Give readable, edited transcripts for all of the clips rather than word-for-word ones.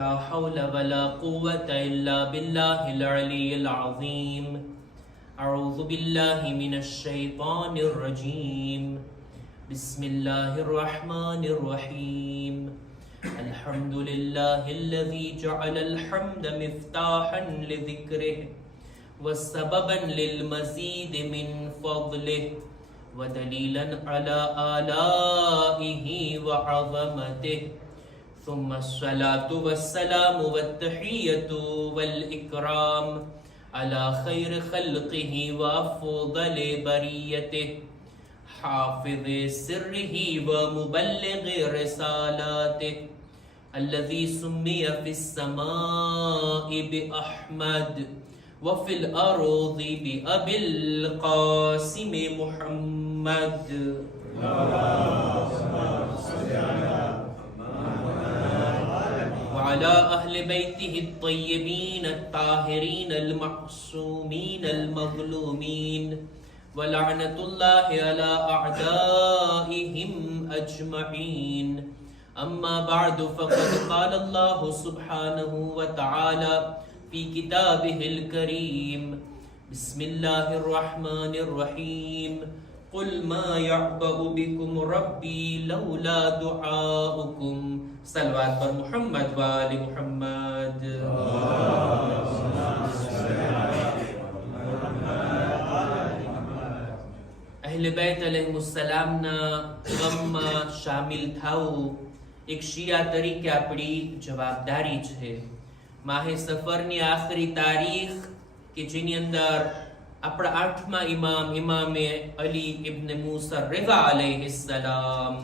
لا حول ولا قوة إلا بالله العلي العظيم. أعوذ بالله من الشيطان الرجيم. بسم الله الرحمن الرحيم. الحمد لله الذي جعل الحمد مفتاحا لذكره وسببا للمزيد من فضله ودليلا على آلائه وعظمته. ثم الصلاة والسلام والتحية والإكرام على خير خلقه وأفضل بريته حافظ سره ومبلغ رسالاته الذي سمي في السماء بأحمد وفي الأرض بأبي القاسم محمد. وعلى أهل بيته الطيبين الطاهرين المعصومين المظلومين ولعنة الله على أعدائهم أجمعين. أما بعد فقد قال الله سبحانه وتعالى في كتابه الكريم: بسم الله الرحمن الرحيم. قل ما يعبأ بكم ربي لولا دعاؤكم. صلوات پر محمد و آل محمد. અહલે બેત અલૈહિસ્સલામના ગમમાં શામિલ થાવું એક શિયા તરીકે આપણી જવાબદારી છે. માહે સફરની આખરી તારીખ કે જેની અંદર આપણા 8મા ઇમામ ઇમામે અલી ઇબ્ન મૂસા રિઝા અલૈહિસ્સલામ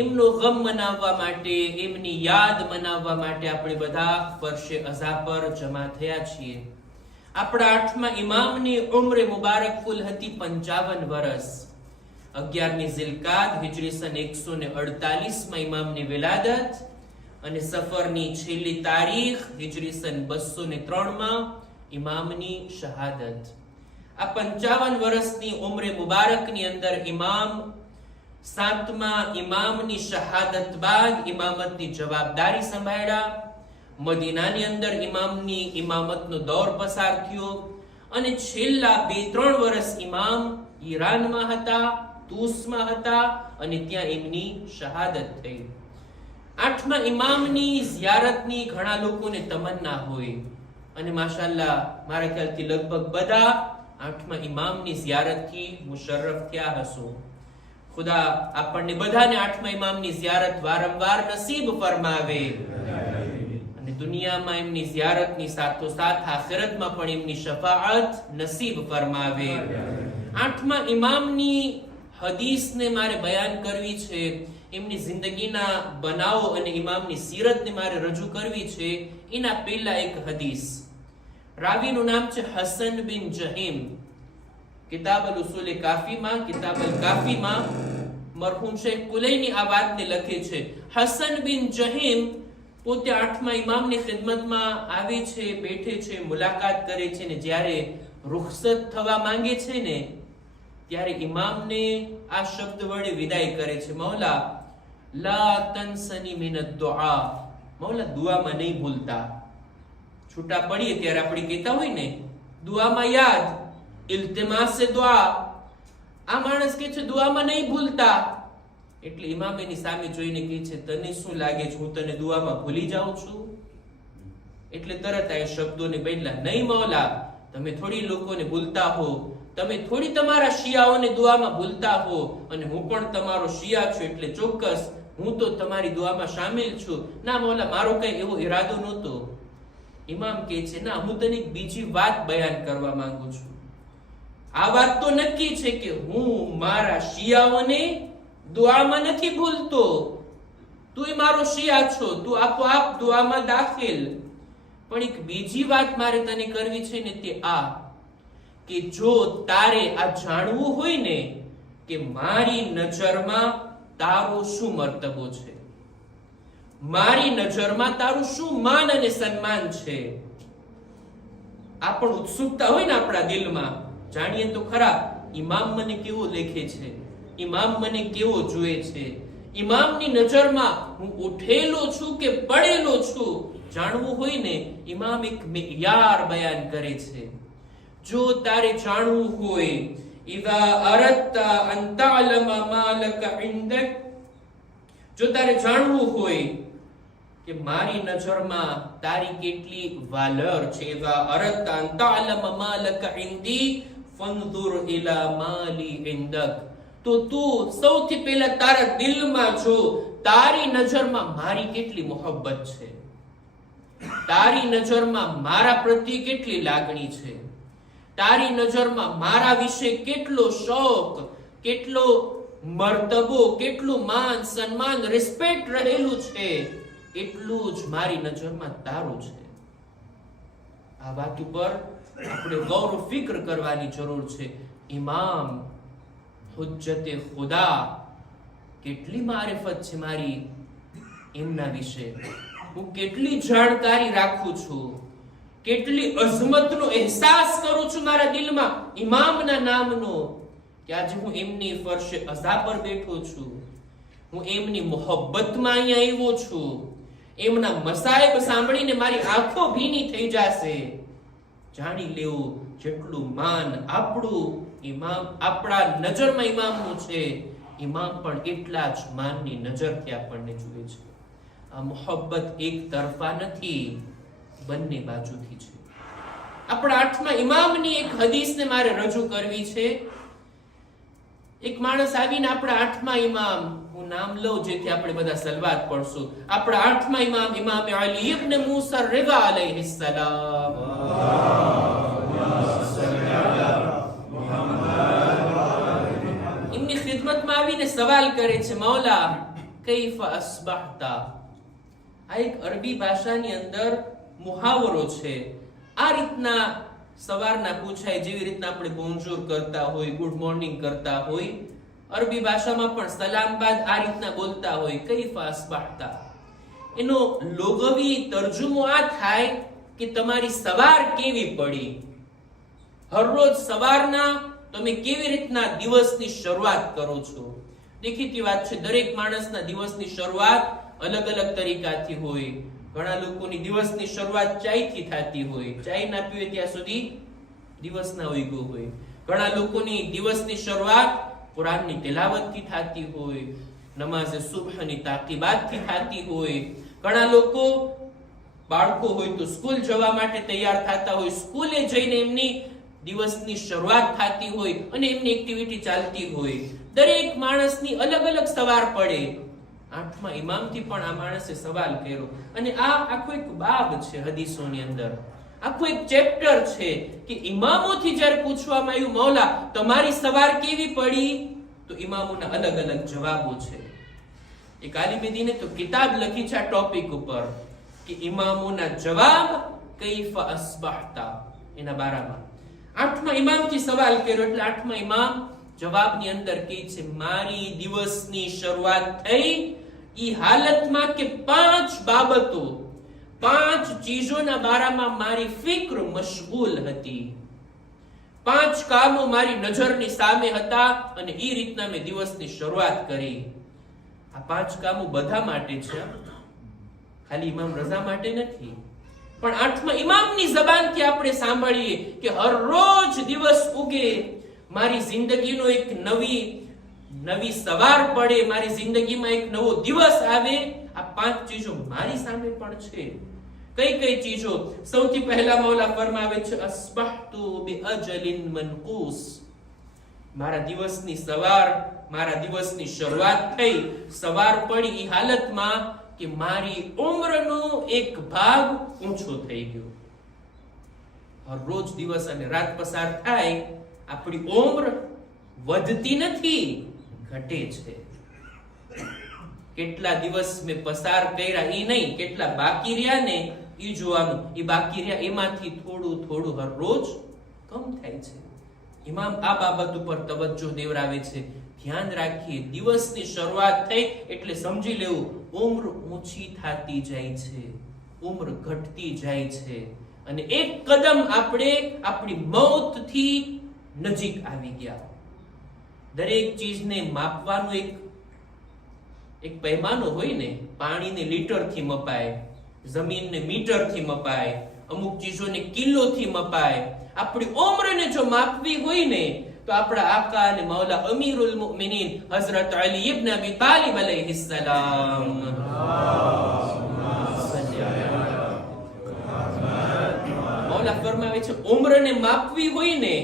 એમનો ગમ મનાવવા માટે, એમની યાદ મનાવવા માટે આપણે બધા ફરશે અઝા પર જમા થયા છીએ. આપણા 8મા ઇમામની ઉમ્ર મુબારક કુલ હતી 55 વર્ષ. 11મી ઝિલકાદ હિજરી સન 148માં ઇમામની વિલાદત અને સફરની છેલ્લી તારીખ હિજરી સન 203માં ઇમામની શહાદત. આ 55 વર્ષની ઉમ્ર મુબારકની અંદર ઇમામ 7મા ઇમામની શહાદત બાદ ઇમામતની જવાબદારી સંભાળ્યા. મદીનાની અંદર ઇમામની ઇમામતનો દૌર પસાર થયો અને છેલ્લા 2-3 વર્ષ ઇમામ ઈરાનમાં હતા, તુસમાં હતા અને ત્યાં એમની શહાદત થઈ. 8મા ઇમામની ઝિયારતની ઘણા લોકોને તમન્ના હોય અને માશાઅલ્લાહ મારા ખ્યાલથી લગભગ બધા 8મા ઇમામની ઝિયારતથી મુશર્રફ થયા હશો. ખુદા આપણને બધાને 8મા ઇમામની ઝિયારત વારંવાર નસીબ ફરમાવે અને દુનિયામાં એમની ઝિયારતની સાથોસાથ આખિરતમાં પણ એમની શફાઅત નસીબ ફરમાવે. 8મા ઇમામની હદીસને મારે બયાન કરવી છે, એમની જિંદગીના બનાવો અને ઇમામની સીરતને મારે રજૂ કરવી છે. એના પહેલા એક હદીસ. રાવીનું નામ છે હસન બિન જહીમ. કિતાબ અલ-ઉસૂલ કાફીમાં, કિતાબ અલ-કાફીમાં મરહૂમ શેખ કુલૈની આ વાતને લખે છે. હસન બિન જહીમ પોતે 8મા ઇમામની ખિદમતમાં આવે છે, બેઠે છે, મુલાકાત કરે છે ને જ્યારે રૂખસત થવા માંગે છે ને ત્યારે ઇમામને આ શબ્દ વડે વિદાય કરે છે: મૌલા લા તનસની મિન અદ-દુઆ. મૌલા દુઆમાં નહીં ભૂલતા. છૂટા પડીએ ત્યારે આપણે કહેતા હોય ને દુઆમાં યાદ, ઇલ્તિમાસ દુઆ. આ માણસ કહે છે દુઆમાં નહીં ભૂલતા. એટલે ઇમામ એની સામે જોઈને કહે છે તને શું લાગે છે હું તને દુઆમાં ભૂલી જાઉં છું? એટલે તરત આ શબ્દોને બદલા, નહીં મૌલા, તમે થોડી લોકોને ભૂલતા હો, તમે થોડી તમારા શિયાઓને દુઆમાં ભૂલતા હો અને હું પણ તમારો શિયા છું એટલે ચોક્કસ હું તો તમારી દુઆમાં શામિલ છું. ના મૌલા, મારો કઈ એવો ઈરાદો નહોતો. ઇમામ કહે છે ના, હું તને બીજી વાત બયાન કરવા માંગુ છું. આ વાત તો નક્કી છે કે હું મારા શિયાઓને દુઆમાં નથી ભૂલતો. તું મારો શિયા છો, તું આપોઆપ દુઆમાં દાખલ. પણ એક બીજી વાત મારે તને કરવી છે ને તે આ કે જો તારે આ જાણવું હોય ને કે મારી નજરમાં તારો શું મર્તબો છે, મારી નજરમાં તારું શું માન અને સન્માન છે, આ પણ ઉત્સુકતા હોય ને આપણા દિલમાં, જાણીએ તો ખરા ઇમામ મને કેવો લેખે છે. ઇમામ મને કેવો જોઈએ છે, ઇમામની નજરમાં હું ઉઠેલો છું કે પડેલો છું, જાણવું હોય ને ઇમામ એક મિયાર બયાન કરે છે. જો તારે જાણવું હોય, ઇઝા અરદતા અન તઅલમ મા લક ઇન્દક, જો તારે જાણવું હોય કે મારી નજરમાં તારી કેટલી વાલર છે, ઇઝા અરદતા અન તઅલમ મા લક ઇન્દી ફંઝુર ઇલા માલી ઇન્દક, તો તું સૌથી પહેલા તારા દિલમાં જો તારી નજરમાં મારી કેટલી મોહબ્બત છે, તારી નજરમાં મારા પ્રત્યે કેટલી લાગણી છે, તારી નજરમાં મારા વિશે કેટલો શોખ, કેટલો મર્તબો, કેટલું માન સન્માન રિસ્પેક્ટ રહેલું છે, એટલું જ મારી નજરમાં તારું છે. આ વાત ઉપર આપણે ગૌર ફિક્ર કરવાની જરૂર છે. ઇમામ હુજ્જતે ખુદા, કેટલી મારિફત છે મારી એમના વિશે, હું કેટલી જાણકારી રાખું છું, કેટલી અઝમતનો અહેસાસ કરું છું મારા દિલમાં ઇમામના નામનો, કે આજે હું એમની ફરશે અઝા પર બેઠો છું, હું એમની મોહબ્બતમાં અહીંયા આવ્યો છું, એમના મસાયબ સાંભળીને મારી આંખો ભીની થઈ જશે. જાણી લેવું જેટલું માન આપણું ઇમામ, આપણા નજરમાં ઇમામનું છે, ઇમામ પણ એટલા જ માનની નજરથી આપણને જુએ છે. આ મોહબ્બત એક તરફા નથી, બંને બાજુથી છે. આપણા 8મા ઇમામની એક હદીસને મારે રજૂ કરવી છે. એક માણસ આવીને આપણા 8મા ઇમામ, હું નામ લઉં જેથી આપણે બધા સલવાત પડશું, આપણા 8મા ઇમામ ઇમામ અલી ઇબ્ન મૂસા રિઝા અલૈહિસ સલામ એમની ખિદમતમાં આવીને સવાલ કરે છે, મૌલા કૈફ અસ્બહતા. આ એક અરબી ભાષાની અંદર મુહાવરો છે. આ રીતના સવારના પૂછાય, જેવી રીતના આપણે બોન્જોર કરતા હોય, ગુડ મોર્નિંગ કરતા હોય, અરબી ભાષામાં પણ સલામ બાદ આ રીતના બોલતા હોય, કૈફ અસ્બહતા. એનો લોગવી તર્જુમો આ થાય કે તમારી સવાર કેવી પડી, હરરોજ સવારના તમે કેવી રીતના દિવસની શરૂઆત કરો છો. દેખીતી વાત છે, દરેક માણસના દિવસની શરૂઆત અલગ અલગ તરીકાથી હોય. ઘણા લોકોની દિવસની શરૂઆત ચાયથી થતી હોય, ચાય ના પીવે ત્યાં સુધી દિવસ ના ઉગ્યો હોય. ઘણા લોકોની દિવસની શરૂઆત કુરાનની તિલાવતથી થતી હોય, નમાઝે સુબહની તાકીબાતથી થતી હોય. ઘણા લોકો બાળકો હોય તો સ્કૂલ જવા માટે તૈયાર થતા હોય, સ્કૂલે જઈને એમની દિવસની શરૂઆત થતી હોય અને એમની એક્ટિવિટી ચાલતી હોય. દરેક માણસની અલગ અલગ સવાર પડે. 8મા ઇમામથી પણ આ માણસે સવાલ કર્યો, અને આ આખો એક બાબ છે હદીસોની અંદર, આખું એક ચેપ્ટર છે કે ઇમામોથી જ્યારે પૂછવામાં આવ્યું, મૌલા તમારી સવાર કેવી પડી, તો ઇમામોના અલગ અલગ જવાબો છે. એક આલિમે દીને તો કિતાબ લખી છે આ ટોપિક ઉપર કે ઇમામોના જવાબ કૈફ અસ્બહતા, એના બારામાં. 8મા ઇમામથી સવાલ કર્યો એટલે 8મા ઇમામ જવાબની અંદર કહે છે, મારી દિવસની શરૂઆત થઈ ઈ હાલતમાં કે 5 બાબતો, 5 ચીજોના બારામાં મારી ફિક્ર મશગુલ હતી, 5 કામો મારી નજરની સામે હતા અને ઈ રીતના મેં દિવસની શરૂઆત કરી. આ 5 કામો બધા માટે છે, ખાલી ઇમામ રઝા માટે નથી. પણ 8મા ઇમામની જબાનથી આપણે સાંભળીએ કે હર રોજ દિવસ ઉગે, મારી જિંદગીનો એક નવી સવાર પડે, મારી જિંદગીમાં એક નવો દિવસ આવે. આ 5 ચીજો મારી સામે પણ છે. કઈ કઈ ચીજો? સૌથી પહેલા મૌલા ફરમાવે છે, અસ્બહતુ બિઅજલિન મનકૂસ. મારા દિવસની સવાર, મારા દિવસની શરૂઆત થઈ, સવાર પડી ઈ હાલતમાં કે મારી ઉંમરનો એક ભાગ ઊંચો થઈ ગયો. હર રોજ દિવસ અને રાત પસાર થાય, આપણી ઉંમર વધતી નથી, ઘટે છે. કેટલા દિવસ મેં પસાર કર્યા ઈ નહીં, કેટલા બાકી રહ્યા ને ઈ જોવાનું. ઈ બાકી રહ્યા એમાંથી થોડું થોડું હર રોજ કમ થાય છે. ઇમામ આ બાબત ઉપર તવજ્જો દેવરાવે છે. ધ્યાન રાખીએ, દિવસની શરૂઆત થઈ એટલે સમજી લેવું ઉંમર ઊંચી થતી જાય છે, ઉંમર ઘટતી જાય છે, અને એક કદમ આપણે આપણી મૌતથી નજીક આવી ગયા. દરેક ચીજને માપવાનું એક પૈમાનો હોય ને. પાણીને લીટરથી મપાય, જમીનને મીટરથી મપાય, અમુક ચીજોને કિલોથી મપાય. આપણી ઉંમરને જો માપવી હોય ને તો આપણા આકા અને મૌલા અમીરુલ મુમિનીન હઝરત અલી ઇબ્ન અબી તાલિબ અલૈહિસ સલામ મૌલા ફરમાવે છે, ઉંમરને માપવી હોય ને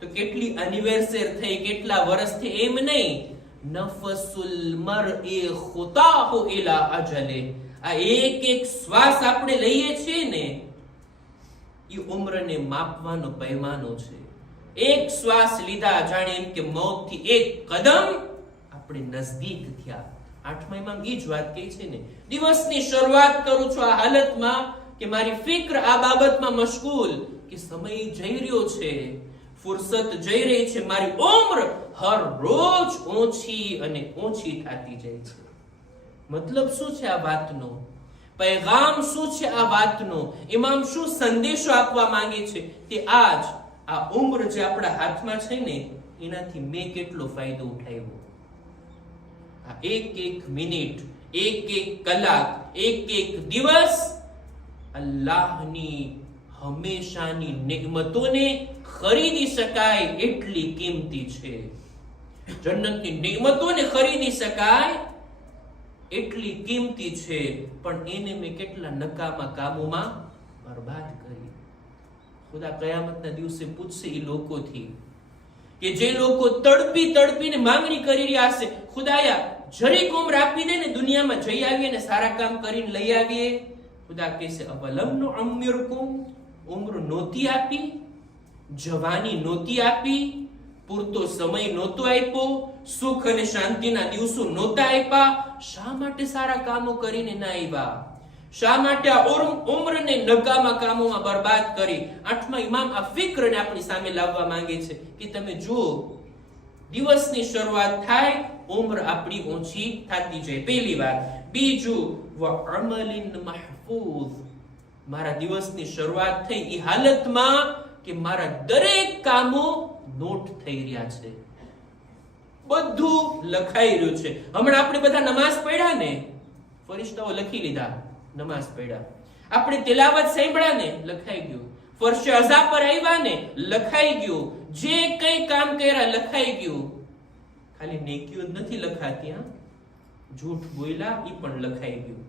તો કેટલી એનિવર્સરી થઈ, કેટલા વર્ષથી, એમ નહીં. નફસુલ મરઈ ખુતાહુ ઇલા અજલે. આ એક શ્વાસ આપણે લઈએ છીએ ને એ ઉંમરને માપવાનો પૈમાનો છે. એક શ્વાસ લીધા જાણે એમ કે મોતથી એક કદમ આપણે નજદીક થયા. આઠમા ઇમામ એ જ વાત કહે છે ને, દિવસની શરૂઆત કરું છું આ હાલતમાં કે મારી ફિક્ર આ બાબતમાં મશગુલ કે સમય જઈ રહ્યો છે, ફુરસત જઈ રહી છે, મારી ઉંમર હર રોજ ઓછી અને ઓછી થતી જાય છે. મતલબ શું છે આ વાતનો? પૈગામ શું છે આ વાતનો? ઇમામ શું સંદેશો આપવા માંગે છે? તે આજ આ ઉંમર જે આપણા હાથમાં છે ને એનાથી મેં કેટલો ફાયદો ઉઠાવ્યો. આ એક મિનિટ, એક કલાક, એક દિવસ અલ્લાહની હંમેશાની નિዕમતોને ખરીદી શકાય એટલી કિંમતી છે. જન્નતની નિዕમતોને ખરીદી શકાય એટલી કિંમતી છે, પણ એને મેં કેટલા નકામા કામોમાં બરબાદ કરી. ખુદા કયામતના દિવસે પૂછશે એ લોકોથી કે જે લોકો તડપીને માંગણી કરી રહ્યા હશે, ખુદાયા જરીક ઉંમર આપી દે ને, દુનિયામાં જઈ આવીએ ને સારા કામ કરીને લઈ આવીએ. ખુદા કહેશે, અવલમ નુઅમ્મિરકુમ, ઉંમર નહોતી આપી, જવાની નહોતી આપી, પૂરતો સમય નહોતો આપ્યો, સુખ અને શાંતિના દિવસો નહોતા આપ્યા. શા માટે સારા કામો કરીને ના આવ્યા? શા માટે આ ઉંમરને નકામા કામોમાં બરબાદ કરી? આઠમા ઇમામ આ ફિક્રને આપણી સામે લાવવા માંગે છે કે તમે જુઓ, દિવસની શરૂઆત થાય, ઉંમર આપણી ઓછી થતી જાય. પહેલી વાત. બીજું, વઅમલિન મહફૂઝ, મારા દિવસની શરૂઆત થઈ એ હાલતમાં કે મારા દરેક કામો નોટ થઈ રહ્યા છે, બધું લખાઈ રહ્યું છે. હમણાં આપણે બધા નમાઝ પડ્યા ને, ફરિશ્તાઓ લખી લીધા, નમાઝ પડ્યા. આપણે તિલાવત સાંભળ્યા ને, લખાઈ ગયું. ફરશે અઝા પર આવ્યા ને, લખાઈ ગયું. જે કઈ કામ કર્યા લખાઈ ગયું. ખાલી નેકીઓ જ નથી લખાતી, હા, જૂઠ બોલ્યા ઈ પણ લખાઈ ગયું,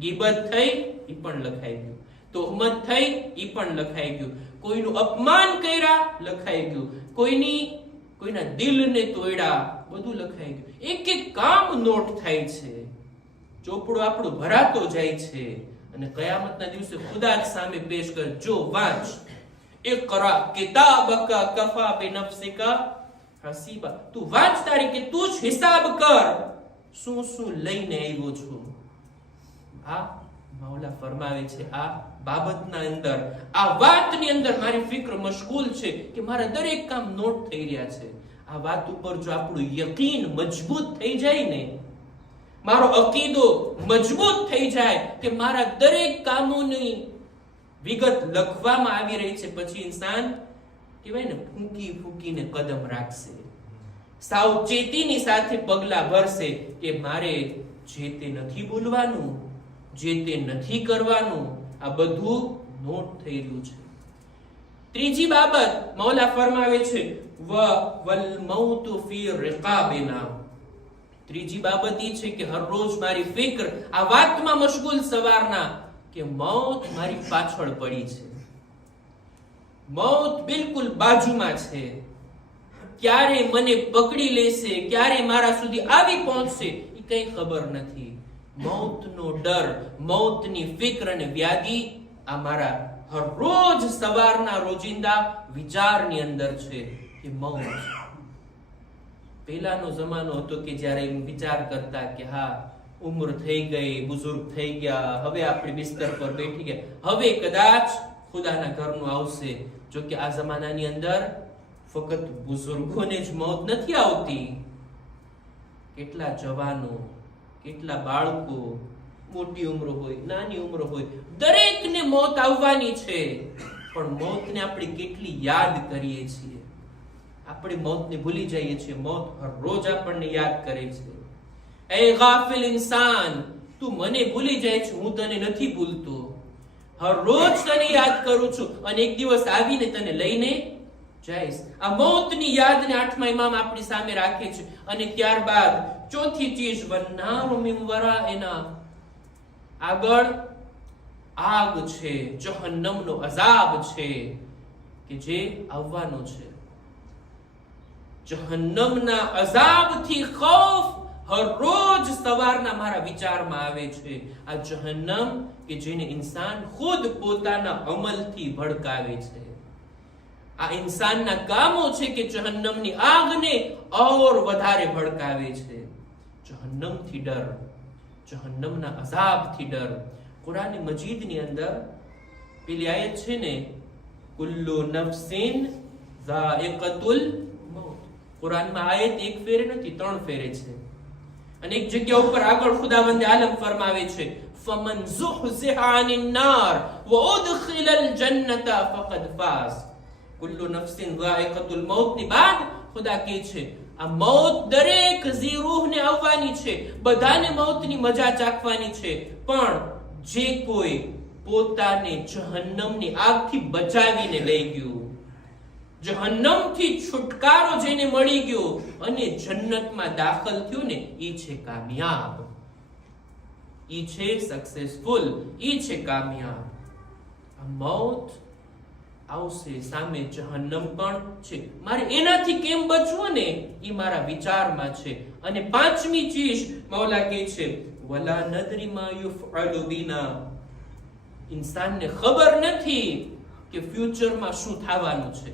ગીબત થઈ ઈ પણ લખાઈ ગયું, તોહમત થઈ ઈ પણ લખાઈ ગયું, કોઈનું અપમાન કર્યા લખાઈ ગયું, કોઈના દિલને તોડ્યા, બધું લખાઈ ગયું. એક કામ નોટ થાય છે, ચોપડો આપણો ભરાતો જાય છે, અને કયામતના દિવસે ખુદા સામે પેશ કર, જો વાંચ, ઇકરા કિતાબકા કફા બિનફસિકા હસીબા, તું વાંચ તારી કે તું જ હિસાબ કર શું લઈને આવ્યો છું. આ મૌલા ફરમાવે છે, આ બાબતના અંદર, આ વાતની અંદર મારી ફિક્ર મશગુલ છે કે મારા દરેક કામ નોટ થઈ રહ્યા છે. આ વાત ઉપર જો આપણું યકીન મજબૂત થઈ જાય ને, મારો અકીદો મજબૂત થઈ જાય કે મારા દરેક કામોની વિગત લખવામાં આવી રહી છે, પછી ઇન્સાન કહેવાય ને ફૂંકીને કદમ રાખશે, સાવચેતીની સાથે પગલા ભરશે કે મારે જે તે નથી બોલવાનું, જે તે નથી કરવાનું, આ બધું નોટ થઈ રહ્યું છે. ત્રીજી બાબત મૌલા ફરમાવે છે, વલ મૌતુ ફી રિકાબિના. ત્રીજી બાબત એ છે કે હર રોજ મારી ફિક્ર આ વાતમાં મશગુલ સવારના કે મૌત મારી પાછળ પડી છે, મૌત બિલકુલ બાજુમાં છે, ક્યારે મને પકડી લેશે, ક્યારે મારા સુધી આવી પહોંચશે એ કઈ ખબર નથી. મૌતનો ડર, મૌતની ફિક્ર અને વ્યાધિ આ મારા હર રોજ સવારના રોજિંદા વિચારની અંદર છે કે મૌત. પહેલાનો જમાનો હતો કે જ્યારે વિચાર કરતા કે હા ઉંમર થઈ ગઈ, બુઝુર્ગ થઈ ગયા, હવે આપણે બિસ્તર પર બેઠી ગયા, હવે કદાચ ખુદાના ઘરનું આવશે. જો કે આ જમાનાની અંદર ફક્ત બુઝુર્ગોને જ મોત નથી આવતી, કેટલા જવાનો, કેટલા બાળકો, મોટી ઉંમર હોય, નાની ઉંમર હોય, દરેકને મોત આવવાની છે. પણ મોતને આપણે કેટલી યાદ કરીએ છીએ, આપણે મોતને ભૂલી જઈએ છીએ. મોત રોજ આપણને યાદ કરે છે. એ ગાફિલ ઇન્સાન, તું મને ભૂલી જાય છે, હું તને નથી ભૂલતો. હર રોજ તને યાદ કરું છું અને એક દિવસ આવીને તને લઈને જઈશ. આ મોતની યાદને આઠમા ઇમામ આપણી સામે રાખે છે. અને ત્યારબાદ ચોથી ચીજ, વન્નારુ મિન વરાઇના, આગળ આગ છે, જહન્નમનો અઝાબ છે કે જે આવવાનો છે. જહન્નમના અઝાબથી ખૌફ હર રોજ સવારના મારા વિચારમાં આવે છે. આ જહન્નમ કે જેને ઇન્સાન ખુદ પોતાના અમલથી ભડકાવે છે. આ ઇન્સાનના કામો છે કે જહન્નમની આગને ઓર વધારે ભડકાવે છે. જહન્નમથી ડર, જહન્નમના અઝાબથી ડર. કુરાન મજીદની અંદર પેલી આયત છે ને, કુલ્લુ નફસિન ઝાઇકતુલ મૌત. કુરાનમાં આયત એક ફેરે નથી, 3 ફેરે છે. અને એક જગ્યા ઉપર આગળ ખુદાવંદ આલમ ફરમાવે છે, ફમન ઝુહઝિહા અનિન નાર વ ઉદખિલલ જન્નતા ફકદ ફાઝ. કુલ્લુ નફસિન ઝાઇકતુલ મૌત ની બાદ ખુદા કહે છે, આ મોત દરેક જી રૂહને આવવાની છે, બધાને મોતની મજા ચાખવાની છે, પણ જે કોઈ પોતાને જહન્નમની આગથી બચાવીને લઈ ગયું, જહન્નમથી છુટકારો જેને મળી ગયો અને જન્નતમાં દાખલ થયું ને, ઈ છે કામયાબ, ઈ છે સક્સેસફુલ, ઈ છે કામયાબ. આ મોત આવશે, સામે જહન્નમ પણ છે. મારે એનાથી કેમ બચવું ને, ઈ મારા વિચારમાં છે. અને પાંચમી ચીજ મૌલા કહે છે, વલા નદરી મા યુફઅલુ બીના, ઇન્સાનને ખબર નથી કે ફ્યુચરમાં શું થવાનું છે.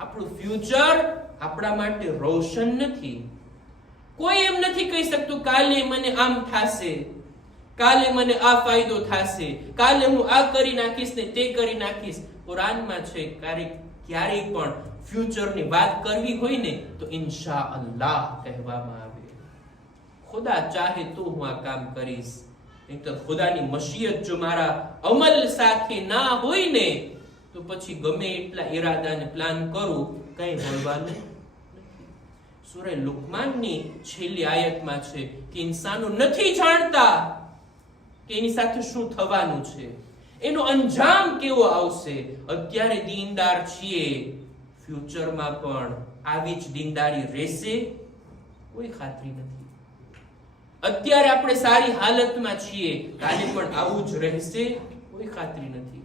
આપણું ફ્યુચર આપણા માટે રોશન નથી. કોઈ એમ નથી કહી શકતું કાલે મને આમ થશે, કાલે મને આ ફાયદો થશે, કાલે હું આ કરી નાખીશ ને તે કરી નાખીશ. કુરાનમાં છે ક્યારેય પણ ફ્યુચરની વાત કરવી હોય ને તો ઇન્શાઅલ્લાહ કહેવામાં આવે. ખુદા ચાહે તો હું આ કામ કરીશ, નહીંતર ખુદાની મશિયત જો મારા અમલ સાથે ના હોય ને તો પછી ગમે એટલા ઈરાદાને પ્લાન કરું, કઈ મળવાનું નથી. સૂરે લુકમાનની છેલ્લી આયતમાં છે કે ઇન્સાનો નથી જાણતા કે એની સાથે શું થવાનું છે, એનો અંજામ કેવો આવશે. અત્યારે દીનદાર છીએ, ફ્યુચરમાં પણ આવી જ દીનદારી રહેશે, કોઈ ખાતરી નથી. અત્યારે આપણે સારી હાલતમાં છીએ, કાલે પણ આવું જ રહેશે, કોઈ ખાતરી નથી.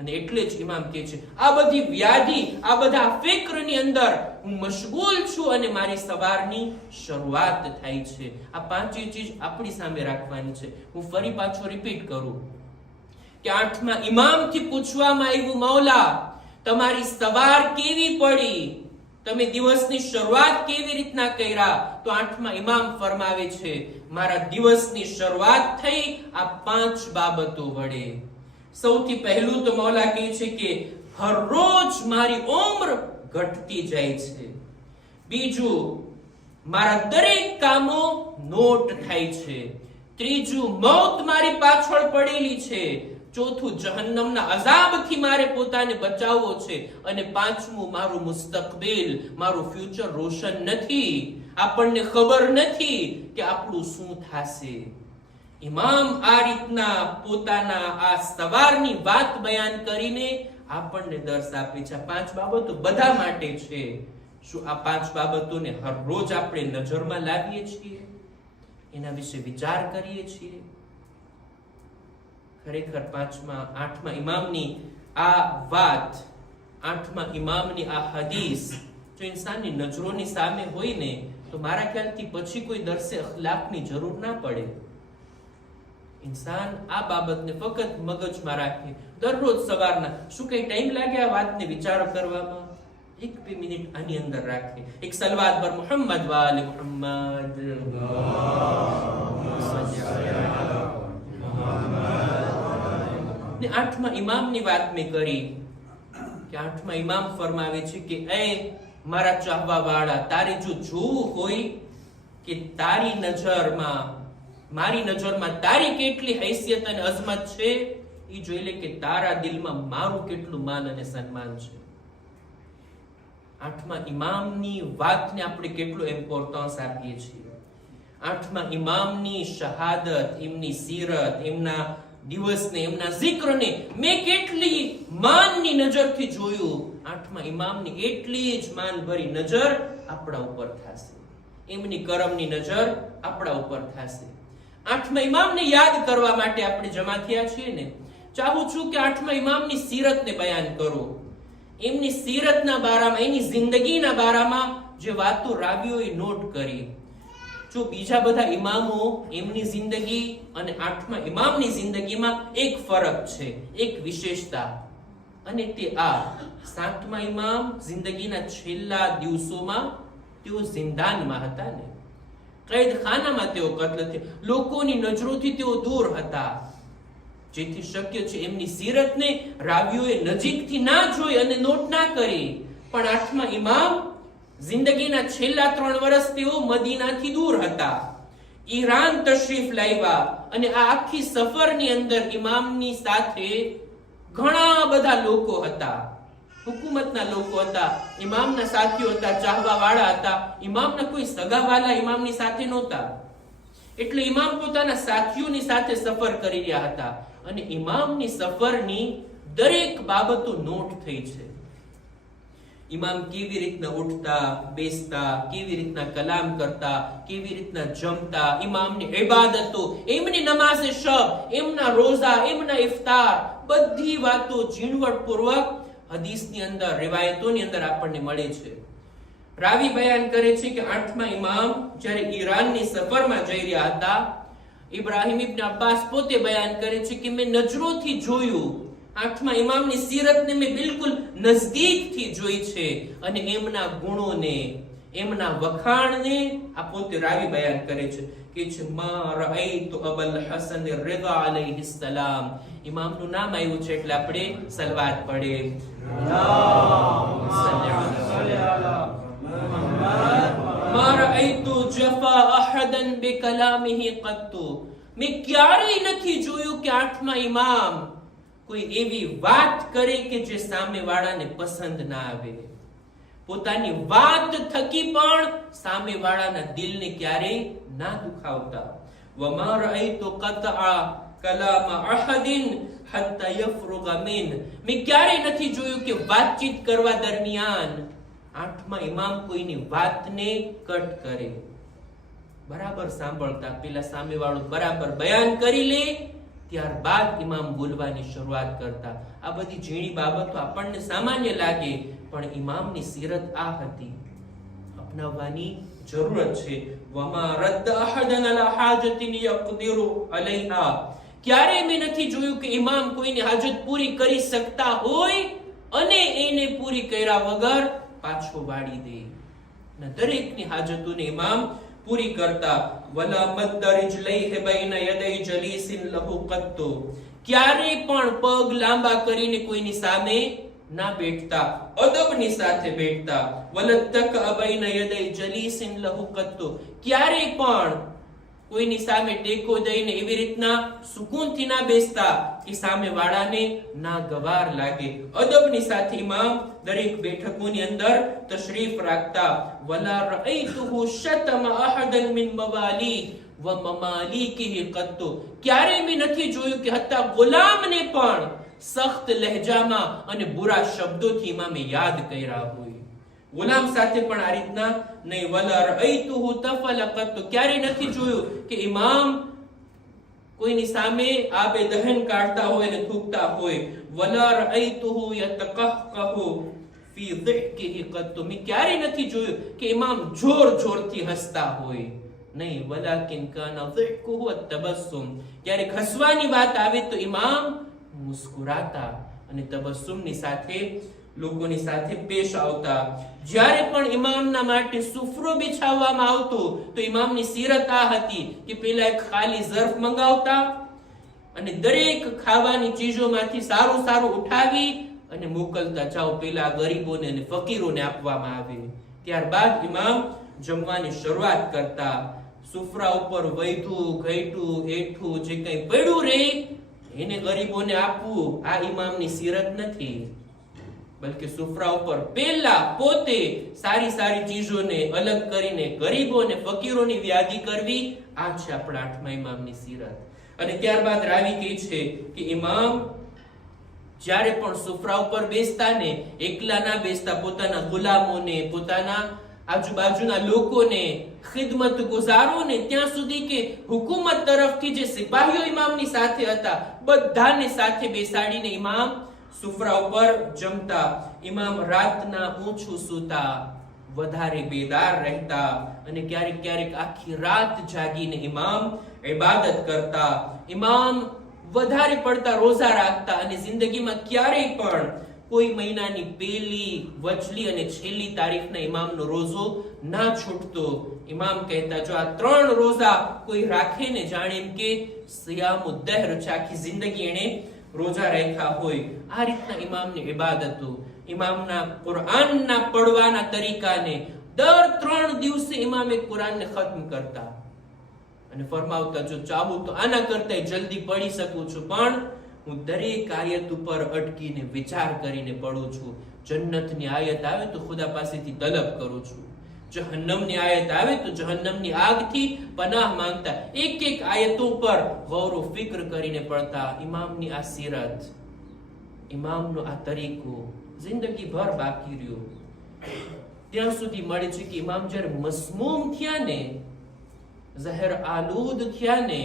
અને એટલે જ ઇમામ કહે છે, આ બધી વ્યાધિ, આ બધા ફિક્રની અંદર હું મશગુલ છું અને મારી સવારની શરૂઆત થાય છે. આ પાંચે ચીજ આપણી સામે રાખવાની છે. હું ફરી પાછો રિપીટ કરું કે આઠમા ઇમામથી પૂછવામાં આવ્યું, મૌલા તમારી સવાર કેવી પડી, તમે દિવસની શરૂઆત કેવી રીતના કર્યા? તો આઠમા ઇમામ ફરમાવે છે, મારા દિવસની શરૂઆત થઈ આ 5 બાબતો વડે. સૌથી પહેલું તો મૌલા કહે છે કે હર રોજ મારી ઉંમર ઘટતી જાય છે. બીજું, મારા દરેક કામો નોટ થાય છે. ત્રીજું, મોત મારી પાછળ પડેલી છે. ચોથું, જહન્નમના અઝાબથી મારે પોતાને બચાવવો છે. અને પાંચમું, મારું મુસ્તકબિલ, મારું ફ્યુચર રોશન નથી, આપણને ખબર નથી કે આપણું શું થશે. ઇમામ આ રીતના પોતાના આ સવારની વાત બયાન કરીને આપણને દર્શ આપે છે. આ 5 બાબતો બધા માટે છે. શું આ 5 બાબતોને હર રોજ આપણે નજરમાં લાવીએ છીએ, એના વિશે વિચાર કરીએ છીએ? ખરેખર આઠમા ઇમામની આ વાત, આઠમા ઇમામની આ હદીસ જો ઇન્સાનની નજરોની સામે હોય ને તો મારા ખ્યાલથી પછી કોઈ દર્શે અખલાકની જરૂર ના પડે. ઇન્સાન આ બાબતને ફક્ત મગજમાં રાખે. દરરોજ સવારના શું કઈ ટાઈમ લાગે આ વાતને વિચાર કરવામાં? 1-2 મિનિટ આની અંદર રાખે. એક સલવાત પર મુહમ્મદ વાલે મુહમ્મદ. ને આઠમા ઇમામની વાત મેં કરી કે આઠમા ઇમામ ફરમાવે છે કે એ મારા ચાહવા વાળા, તારે જો જોવું હોય કે તારી નજરમાં, મારી નજરમાં તારી કેટલી હૈસિયત અને અઝમત છે, એ જોઈ લે કે તારા દિલમાં મારું કેટલું માન અને સન્માન છે. આઠમા ઇમામની વાતને આપણે કેટલો ઇમ્પોર્ટન્સ આપીએ છીએ. આઠમા ઇમામની શહાદત, એમની સીરત, એમના દિવસને, એમના જિક્રને મેં કેટલી માનની નજરથી જોયું. આઠમા ઇમામની એટલી જ માનભરી નજર આપણા ઉપર થશે, એમની કરમની નજર આપણા ઉપર થશે. આઠમા ઇમામને યાદ કરવા માટે આપણે જમા થયા છીએ ને. ચાહું છું કે આઠમા ઇમામની સીરતને બયાન કરો, એમની સીરતના બારામાં, એની જિંદગીના બારામાં જે વાતો રાવીઓએ નોટ કરી. જો બીજા બધા ઇમામો, એમની જિંદગી અને આઠમા ઇમામની જિંદગીમાં એક ફરક છે, એક વિશેષતા, અને તે આ: સાતમા ઇમામ જિંદગીના છેલ્લા દિવસોમાં તેઓ જિંદાનમાં હતા ને, કૈદખાનામાં તેઓ કત્લ થયા, લોકોની નજરોથી તેઓ દૂર હતા. જેથી શક્ય છે એમની સીરતને રાવીઓએ નજીકથી ના જોઈ અને નોટ ના કરી. પણ આઠમા ઇમામ જિંદગીના છેલ્લા 3 વર્ષ તેઓ મદીનાથી દૂર હતા, ઈરાન તશરીફ લાવ્યા, અને આ આખી સફરની અંદર ઇમામની સાથે ઘણા બધા લોકો હતા, હુકુમતના લોકો હતા, ઇમામના સાથીઓ હતા, ચાહવા વાળા હતા. ઇમામના કોઈ સગાવાલા ઇમામની સાથે નહોતા, એટલે ઇમામ પોતાના સાથીઓની સાથે સફર કરી રહ્યા હતા, અને ઇમામની સફરની દરેક બાબતો નોટ થઈ છે. ઇમામ કેવી રીતના ઉઠતા, બેસતા, કેવી રીતના કલામ કરતા, કેવી રીતના જમતા, ઇમામની ઇબાદતો, એમની નમાઝે શબ, એમના રોઝા, એમના ઇફતાર, બધી વાતો ઝીણવટપૂર્વક હદીસની અંદર, રિવાયતોની અંદર આપણને મળે છે. રાવી બયાન કરે છે કે આઠમા ઇમામ જ્યારે ઈરાનની સફરમાં જઈ રહ્યા હતા, ઇબ્રાહિમ ઇબ્ન અબ્બાસ પોતે બયાન કરે છે કે મેં નજરોથી જોયું, આઠમા ઇમામની સીરતને મેં બિલકુલ નજદીકથી જોઈ છે, અને એમના ગુણોને, એમના વખાણને આ પોતે રાવી બયાન કરે છે કે મા રઆઈતુ અબલ હસન રિઝા અલૈહિ સલામ. ઇમામનું નામ આવ્યું છે એટલે આપણે સલવાત પડે. મા રઆઈતુ જફા અહદન બિકલામિહી કત્તુ. મેં ક્યારેય નથી જોયું કે આઠમા ઇમામ કોઈ એવી વાત કરે કે જે સામેવાળાને પસંદ ના આવે. પોતાની વાત થકી પણ સામેવાળાના દિલને ક્યારેય ના દુખાવતા. વમા રઆઈતુ કતઅ કલામ અહદિન હત્તા યફરુગ મિન. મેં ક્યારેય નથી જોયું કે વાતચીત કરવા દરમિયાન આઠમા ઇમામ કોઈની વાતને કટ કરે. બરાબર સાંભળતા, પેલા સામેવાળો બરાબર બયાન કરી લે, ત્યારબાદ ઇમામ બોલવાની શરૂઆત કરતા. આ બધી ઝીણી બાબતો આપણને સામાન્ય લાગે, પણ ઇમામની સીરત આ હતી, અપનાવવાની જરૂરત છે. વમા રદ્દ અહદન અલા હાજતિન યક્દિરુ અલૈહા. ક્યારે મેં નથી જોયું કે ઇમામ કોઈની હાજત પૂરી કરી શકતા હોય અને એને પૂરી કર્યા વગર પાછો વાળી દે. દરેકની હાજતોને ઇમામ પૂરી કરતા. વલા મદ્દરિજલૈહિ બૈન યદૈ જલીસિન લહુ કત્તુ. ક્યારે પણ પગ લાંબા કરીને કોઈની સામે ના બેઠતા, અદબની સાથે બેઠતા. વલતક બૈન યદૈ જલીસિન લહુ કત્તુ. ક્યારે પણ કોઈની સામે ટેકો દઈને એવી રીતના સુકૂનથી ના બેસતા કે સામે વાળાને ના ગવાર લાગે. અદબની સાથે ઇમામ દરેક બેઠકોની અંદર તશરીફ રાખતા. વલા રઆઈતુહુ શતમ અહદન મિન મવાલી વ મમાલીકિહી કત્તુ. ક્યારે મેં નથી જોયું કે હત્તા ગુલામને પણ સખ્ત લહેજામાં અને બુરા શબ્દોથી ઇમામે યાદ કર્યા હોય. ગુલામ સાથે પણ આ રીતના નહીં. વલા રઆઈતુહુ તફલકત્તુ. ક્યારે નથી જોયું કે ઇમામ કોઈની સામે આબે દહન કાઢતા હોય અને થૂકતા હોય. વલા રઆઈતુહુ યતકહકહુ ફી ધિહકિહી કત્તુ. મેં ક્યારે નથી જોયું કે ઇમામ જોર જોરથી હસતા હોય. નહીં. વલાકિન કાના ધિહકુહુ અતબસ્સુમ. ક્યારેક હસવાની વાત આવે તો ઇમામ મુસ્કુરાતા અને તબસ્સુમની સાથે લોકોની સાથે પેશ આવતા. જ્યારે પણ ઇમામના માટે સુફરો બિછાવવામાં આવતો તો ઇમામની સીરત આ હતી કે પેલા એક ખાલી ઝર્ફ મંગાવતા અને દરેક ખાવાની ચીજોમાંથી સારું સારું ઉઠાવી અને મોકલતા, જાઓ પેલા ગરીબોને અને ફકીરોને આપવામાં આવે. ત્યારબાદ ઇમામ જમવાની શરૂઆત કરતા. સુફરા ઉપર વૈધું, ઘઈટું, હેઠું જે કંઈ પડ્યું રે એને ગરીબોને આપવું, આ ઇમામની સીરત નથી. બલકે સુફરા ઉપર પહેલા પોતે સારી સારી ચીજોને અલગ કરીને ગરીબો અને ફકીરોની વ્યાધિ કરવી, આ છે આપણા 8મા ઇમામની સીરત. અને ત્યારબાદ રાવી કહે છે કે ઇમામ જ્યારે પણ સુફરા ઉપર બેસતા ને એકલા ના બેસતા, પોતાના ગુલામોને, પોતાના આજુબાજુના લોકોને, ખિદમત ગુજારોને, ત્યાં સુધી કે હુકુમત તરફથી જે સિપાહીઓ ઇમામની સાથે હતા બધાને સાથે બેસાડીને ઇમામ સુફરા ઉપર જમતા. ઇમામ રાતના ઊંચું સૂતા, વધારે બેદાર રહેતા અને ક્યારેક ક્યારેક આખી રાત જાગીને ઇમામ ઇબાદત કરતા. ઇમામ વધારે પડતા રોઝા રાખતા અને જિંદગીમાં ક્યારેય પણ કોઈ મહિનાની પહેલી, વચલી અને છેલ્લી તારીખના ઇમામનો રોઝો ના છૂટતો. ઇમામ કહેતા જો આ 3 રોઝા કોઈ રાખે ને જાણે એમ કે સિયામુદ દહર છે, આખી જિંદગી એને રોજા રાખ્યા હોય. આ રીતના ઇમામની ઇબાદતો, ઇમામના કુરાનના પડવાના તરીકાને દર 3 દિવસે ઇમામ એક કુરાનને ખત્મ કરતા અને ફરમાવતા જો ચાહું તો આના કરતા જલ્દી પડી શકું છું, પણ હું દરેક આયત ઉપર અટકીને વિચાર કરીને પડું છું. જન્નતની આયત આવે તો ખુદા પાસેથી તલબ કરું છું, જહન્નમની આયત આવે તો જહન્નમની આગથી પનાહ માંગતા. એક એક આયતો પર ગૌર ફિક્ર કરીને પડતા. ઇમામની આ સીરત, ઇમામનો આ તરીકો જિંદગી ભર બાકી રહ્યો. ત્યાં સુધી મળે છે કે ઇમામ જ્યારે મસમૂમ થયા ને, ઝહેર આલુદ થયા ને,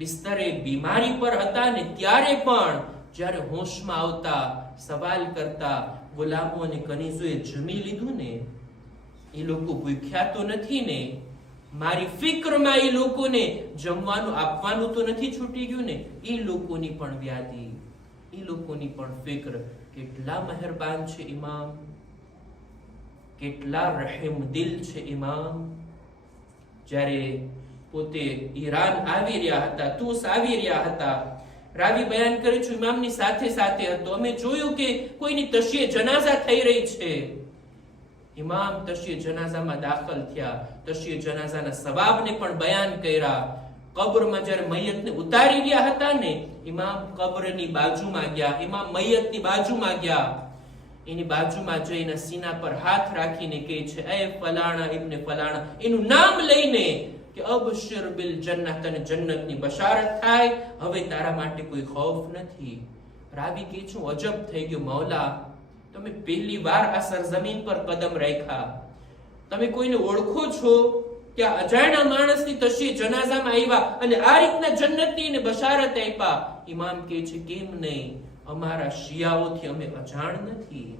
બિસ્તરે બીમારી પર હતા ને, ત્યારે પણ જ્યારે હોશમાં આવતા સવાલ કરતા, ગુલામો અને કનીઝોએ જમી લીધું ને, એ લોકો ભૂખ્યા તો નથી ને, મારી ફિક્રમાં એ લોકોને જમવાનું આપવાનું તો નથી છૂટી ગયું ને, એ લોકોની પણ વ્યાધિ, એ લોકોની પણ ફિક્ર. કેટલા મહેરબાન છે ઇમામ, કેટલા રહેમ દિલ છે ઇમામ. જ્યારે પોતે ઈરાન આવી રહ્યા હતા, તુસ આવી રહ્યા હતા, રાવી બયાન કરે છે ઇમામની સાથે સાથે હતો. અમે જોયું કે કોઈની તશીએ જનાઝા થઈ રહી છે. ઇમામ તશીએ જનાઝામાં દાખલ થયા, તશીએ જનાઝાના સવાબને પણ બયાન કર્યા. કબ્રમાં જ્યારે મૈયતને ઉતારી રહ્યા હતા ને, ઇમામ કબ્રની બાજુમાં ગયા, ઇમામ મૈયતની બાજુમાં ગયા. એની બાજુમાં જઈને સીના પર હાથ રાખીને કહે છે, એ ફલાણા ઇબ્ને ફલાણા, એનું નામ લઈને કે અબશિર બિલ જન્નત, અને જન્નતની બશારત થાય, હવે તારા માટે કોઈ ખૌફ નથી. રાવી કહે છે અજબ થઈ ગયો મૌલા, તમે પહેલી વાર આ સરજમીન પર કદમ રાખ્યા, તમે કોઈને ઓળખો છો કે આ અજાણ્યા માણસની તશી જનાઝામાં આવ્યા અને આ રીતના જન્નતની ને બશારત આપ્યા? ઇમામ કહે છે કેમ નહીં, અમારા શિયાઓથી અમે અજાણ નથી,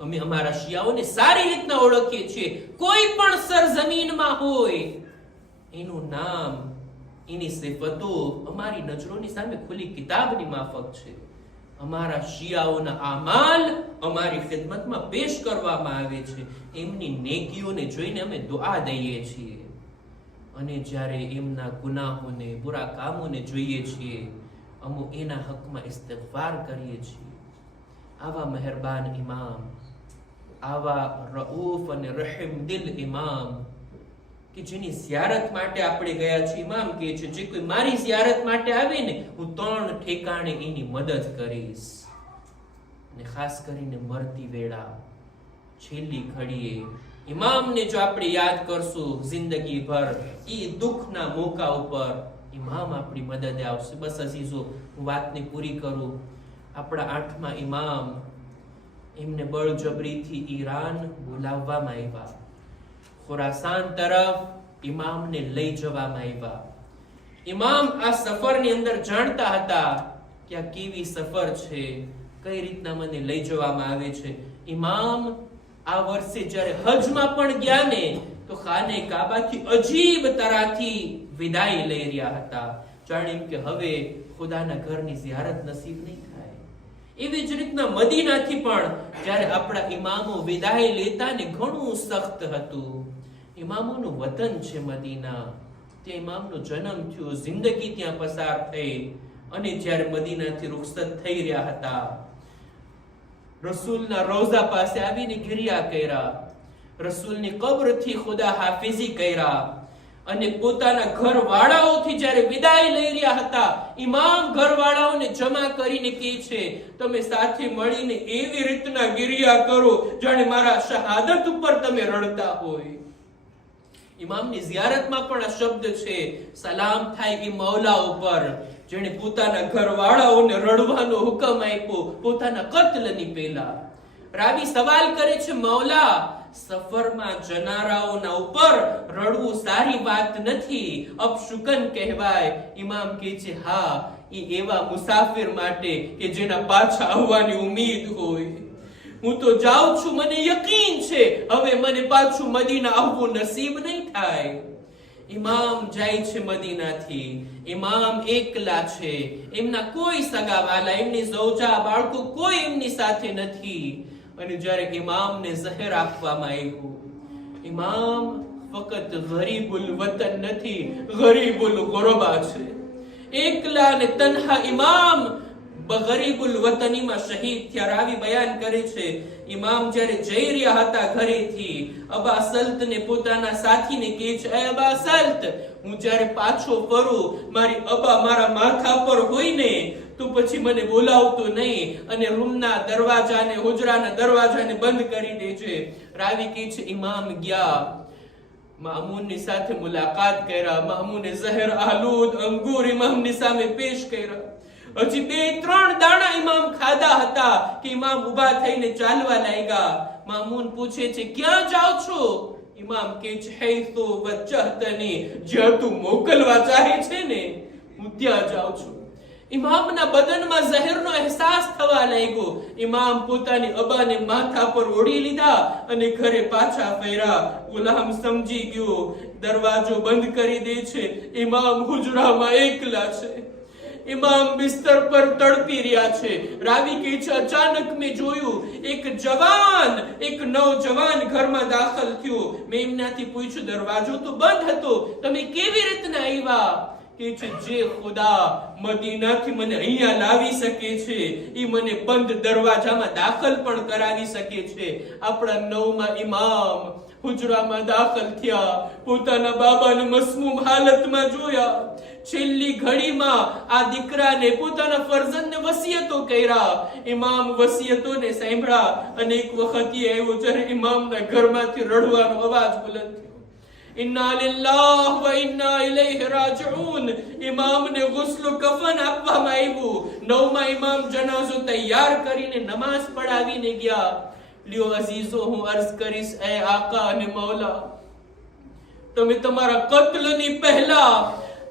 અમે અમારા શિયાઓને સારી રીતના ઓળખીએ છીએ. કોઈ પણ સરજમીનમાં હોય એનું નામ, એની સિફતો અમારી નજરોની સામે ખુલ્લી કિતાબની માફક છે. અમારા શિયાઓના આમાલ અમારી ખિદમતમાં પેશ કરવામાં આવે છે, એમની નેકીઓને જોઈને અમે દુઆ દઈએ છીએ, અને જ્યારે એમના ગુનાહોને, બુરા કામોને જોઈએ છીએ, અમે એના હકમાં ઇસ્તિગફાર કરીએ છીએ. આવા મહેરબાન ઇમામ, આવા રઉફ અને રહીમ દિલ ઇમામ કે જેની ઝિયારત માટે આપણે ગયા છીએ. ઇમામ કહે છે જે કોઈ મારી ઝિયારત માટે આવે ને, હું 3 ઠેકાણે એની મદદ કરીશ. અને ખાસ કરીને મરતી વેળા, છેલ્લી ઘડીએ ઇમામને જો આપણે યાદ કરશું જિંદગી ભર, એ દુઃખના મોકા ઉપર ઇમામ આપણી મદદે આવશે. બસ અઝીઝો, હું વાતને પૂરી કરું. આપણા 8મા ઇમામ, એમને બળજબરીથી ઈરાન બોલાવવામાં આવ્યા, ખુરાસાન તરફ ઇમામને લઈ જવામાં આવ્યા. ઇમામ આ સફરની અંદર જાણતા હતા કે આ કેવી સફર છે, કઈ રીતના મને લઈ જવામાં આવે છે. ઇમામ આ વર્ષે જ્યારે હજમાં પણ ગયા ને, તો ખાને કાબાથી અજીબ તરાથી વિદાય લઈ રહ્યા હતા, જાણે કે હવે ખુદાના ઘરની ઝિયારત નસીબ નહીં થાય. એવી જ રીતના મદીનાથી પણ જ્યારે આપણા ઇમામો વિદાય લેતા ને, ઘણું સખ્ત હતું. ઇમામોનું વતન છે મદીના, ત્યાં ઇમામનો જન્મ થયો, જિંદગી ત્યાં પસાર થઈ, અને જ્યારે મદીનાથી રૂખસત થઈ રહ્યા હતા, રસૂલના રોઝા પાસે આવીને ગિરિયા કર્યા, રસૂલની કબ્રથી ખુદા હાફિઝી કર્યા, અને પોતાના ઘરવાળાઓથી જ્યારે વિદાય લઈ રહ્યા હતા, ઇમામ ઘરવાળાઓને જમા કરીને કહે છે, તમે સાથે મળીને એવી રીતના ગિરિયા કરો જાણે મારા શહાદત ઉપર તમે રડતા હોય. ઇમામની ઝિયારતમાં પણ આ શબ્દ છે, સલામ થાય એ મૌલા ઉપર જેણે પોતાના ઘરવાળાઓને રડવાનો હુકમ આપ્યો પોતાના કત્લની પહેલા. રાવી સવાલ કરે છે, મૌલા, સફરમાં જનારાઓના ઉપર રડવું સારી વાત નથી, અપશુકન કહેવાય. ઇમામ કહે છે, હા, એ એવા મુસાફિર માટે કે જેના પાછા આવવાની ઉમ્મીદ હોય. હું તો જાઉં છું, મને યકીન છે હવે મને પાછું મદીના આવવું નસીબ નહીં થાય. ઇમામ જાય છે મદીનાથી. ઇમામ એકલા છે, એમના કોઈ સગાવાલા, એમની ઝૌજા, બાળકો કોઈ એમની સાથે નથી. અને જ્યારે ઇમામને ઝહેર આપવામાં આવ્યું, ઇમામ ફક્ત ગરીબુલ વતન નથી, ગરીબુલ ગુરબા છે. એકલા અને તન્હા ઇમામ ગરીબુલ વતનીમાં શહીદ થયા. રાવી બયાન કરે છે, ઇમામ જ્યારે જઈ રહ્યા હતા ઘરેથી, અબા સલ્તને પોતાના સાથીને કહે છે, એ અબા સલ્ત, હું જ્યારે પાછો ફરું, મારી અબા મારા માથા પર હોય ને તો પછી મને બોલાવતો નહીં અને રૂમના દરવાજાને, હુજરાના દરવાજાને બંધ કરી દેજે. રાવી કહે છે, ઇમામ ગયા, મામૂનની સાથે મુલાકાત કર્યા, મામૂને ઝહેર આલૂદ અંગૂર ઇમામની સામે પેશ કર્યા. હજી 2-3 દાણા ઇમામ ખાધા હતા કે ઇમામ ઊભા થઈને ચાલવા લાગ્યા. મામૂન પૂછે છે, ક્યાં જાવ છો? ઇમામ કહે છે, હૈસો વજ્જહતની, જ્યાં તું મોકલવા ચાહે છે ને હું ત્યાં જાઉં છું. ઇમામના બદનમાં ઝહેરનો અહેસાસ થવા લાગ્યો. ઇમામ પોતાની અબાને માથા પર ઓઢી લીધા અને ઘરે પાછા ફર્યા. ગુલામ સમજી ગયો, દરવાજો બંધ કરી દે છે. ઇમામ હુજરામાં એકલા છે. ઇમામ બિસ્તર પર તડપી રહ્યા છે. રાવી કહે છે, અચાનક મેં જોયું એક નવજવાન ઘરમાં દાખલ થયો. મેં એમનાથી પૂછ્યું, દરવાજો તો બંધ હતો, તમે કેવી રીતના આવ્યા? કે છે, જે ખુદા મદીનાથી મને અહીંયા લાવી શકે છે એ મને બંધ દરવાજામાં દાખલ પણ કરાવી શકે છે. આપણા 9મા ઇમામ હુજરામાં દાખલ થયા. પોતાના બાબાને મસમૂમ હાલતમાં જોયા. છેલ્લી ઘડીમાં આ દીકરાને, પોતાના ફરજંદને વસિયતો કર્યા. ઇમામ વસિયતોને સાંભળ્યા અને એક વખત એ આવ્યો જ્યારે ઇમામના ઘરમાંથી રડવાનો અવાજ બુલંદ થયો. ઇન્ના લિલ્લાહ વ ઇન્ના ઇલૈહિ રાજીઉન. ઇમામને ગુસ્લ કફન આપવામાં આવ્યું. 9મા ઇમામ જનાઝો તૈયાર કરીને નમાઝ પઢાવીને ગયા. લ્યો અઝીઝો, હું અર્ઝ કરીશ, એ આકા અને મૌલા, તમે તમારા કત્લની પહેલા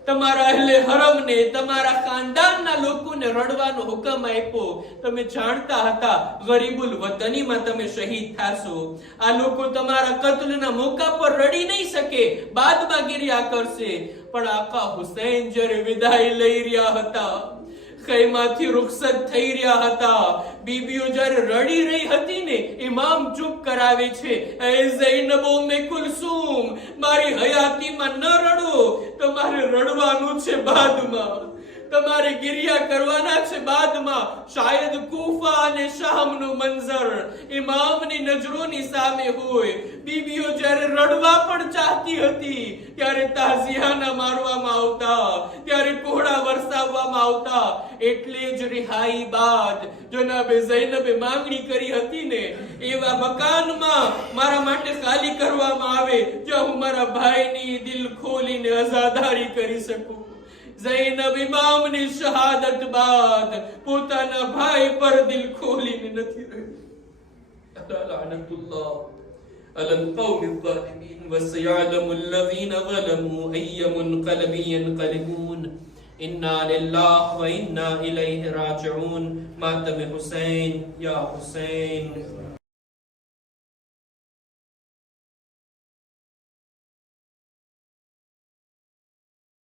તમારા અહેલે હરમને, તમારા ખાનદાનના લોકોને રડવાનો હુકમ આપ્યો. તમે જાણતા હતા ગરીબુલ વતનીમાં તમે શહીદ થાશો. આ લોકો તમારા કત્લના મોકા પર રડી નહીં શકે, બાદમાં ગિરિયા કરશે. પણ આકા હુસૈન જ્યારે વિદાય લઈ રહ્યા હતા, ખૈમાથી રૂખસત થઈ રહ્યા હતા, બીબીઓ જ્યારે રડી રહી હતી ને, ઇમામ ચૂપ કરાવે છે, એ ઝૈનબ ઉમ્મે કુલસુમ, મારી હયાતીમાં ન રડો, તમારે રડવાનું છે બાદમાં, તમારે ગિરિયા કરવાના છે બાદમાં. શાયદ કૂફા અને શામનું મંઝર ઇમામની નજરોની સામે હોય. બીબીઓ જ્યારે રડવા પણ ચાહતી હતી ત્યારે તાઝિયાના મારવામાં આવતા, ત્યારે કોહડા વરસાવવામાં આવતા. એટલે જ રિહાઈ બાદ જનાબે ઝૈનબે માંગણી કરી હતી ને, એવા મકાનમાં મારા માટે ખાલી કરવામાં આવે જ્યાં હું મારા ભાઈની દિલ ખોલીને અઝાદારી કરી શકું. ઝૈનબ ઇમામની શહાદત બાદ પોતાના ભાઈ પર દિલ ખોલીને નથી રહી. લઅનતુલ્લાહ અલલ કૌમિ ઝાલિમીન વસયઅલમુલ લઝીના ઝલમુ અય્ય મુન્કલબિન યન્કલિબૂન. ઇન્ના લિલ્લાહિ વ ઇન્ના ઇલૈહિ રાજીઉન. માતમ હુસૈન યા હુસૈન.